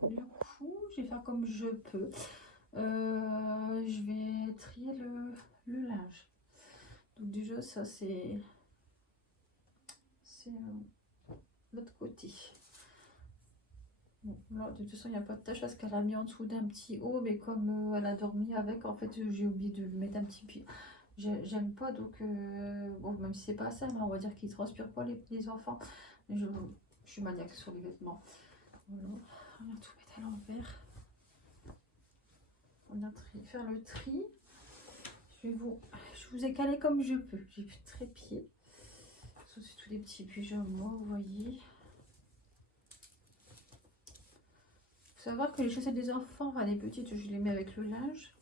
Donc, du coup, je vais faire comme je peux. Je vais trier le linge. Donc déjà, ça c'est l'autre côté. Bon, là, de toute façon, il n'y a pas de tâche parce qu'elle a mis en dessous d'un petit haut, mais comme elle a dormi avec, en fait, j'ai oublié de lui mettre un petit pied. J'aime pas, donc, bon, même si c'est pas ça, mais on va dire qu'ils transpirent pas les enfants. Mais je suis maniaque sur les vêtements. Voilà. On va tout mettre à l'envers. On va faire le tri. Je vous ai calé comme je peux. J'ai plus de trépied. Ça, c'est tous les petits pyjamas, vous voyez. Faut savoir que les chaussettes des enfants, enfin les petites, je les mets avec le linge,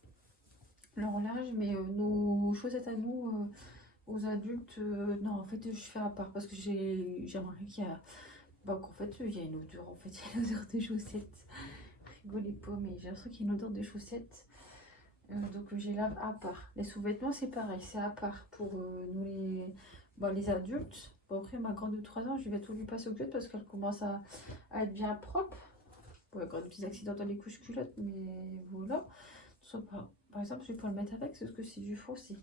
leur linge, mais nos chaussettes à nous, aux adultes, non, en fait, je fais à part parce que j'aimerais qu'il y a, bah, qu'en fait, il y a une odeur, en fait, il y a une odeur de chaussettes. Rigolez pas, mais j'ai l'impression qu'il y a une odeur de chaussettes. Donc j'ai lave à part. Les sous-vêtements c'est pareil, c'est à part pour nous les adultes. Bon, après ma grande de 3 ans, je vais tout lui passer au culottes parce qu'elle commence à être bien propre. Bon, il y a encore des petits accidents dans les couches culottes, mais voilà. Soit par exemple, je vais pas le mettre avec parce que c'est du faux aussi.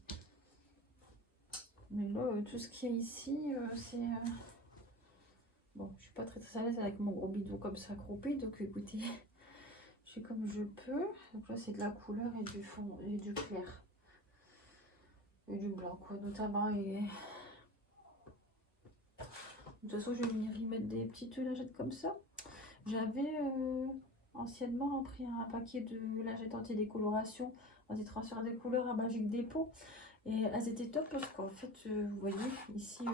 Mais là, tout ce qu'il y a ici, c'est... Bon, je suis pas très à l'aise avec mon gros bidon comme ça accroupi, donc écoutez... Je fais comme je peux. Donc là, c'est de la couleur et du fond et du clair. Et du blanc, quoi, notamment. Et... De toute façon, je vais venir y mettre des petites lingettes comme ça. J'avais anciennement pris un paquet de lingettes anti-décoloration, anti-transfert des couleurs à Magique Dépôt. Et elles étaient top parce qu'en fait, vous voyez, ici,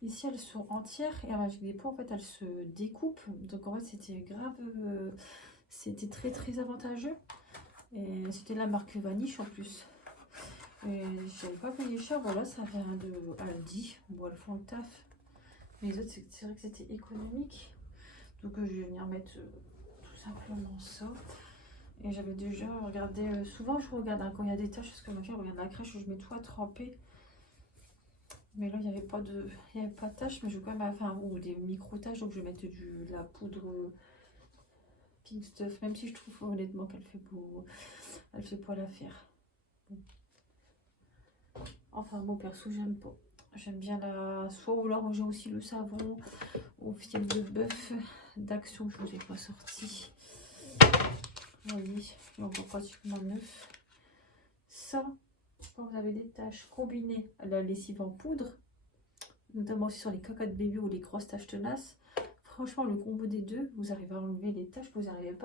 ici, elles sont entières. Et à Magique Dépôt, en fait, elles se découpent. Donc, en fait, c'était grave... c'était très très avantageux. Et c'était la marque Vaniche en plus. Et j'avais pas payé cher, voilà, ça vient de Aldi. Bon, elles font le taf. Mais les autres, c'est vrai que c'était économique. Donc je vais venir mettre tout simplement ça. Et j'avais déjà regardé, souvent je regarde hein, quand il y a des tâches, parce que ma fille regarde la crèche, je mets tout à tremper. Mais là, il n'y avait pas de tâches, mais je vais quand même faire ou des micro-tâches, donc je vais mettre de la poudre Pink Stuff, même si je trouve honnêtement qu'elle fait beau, elle fait pas l'affaire. Bon. Enfin bon, perso, j'aime pas. J'aime bien la soie, ou alors j'ai aussi le savon au fil de bœuf d'Action, je vous ai pas sorti. Oui, on voit pratiquement neuf. Ça, quand vous avez des taches combinées à la lessive en poudre, notamment aussi sur les cocottes bébés ou les grosses taches tenaces, franchement, le combo des deux, vous arrivez à enlever les taches, vous n'arrivez pas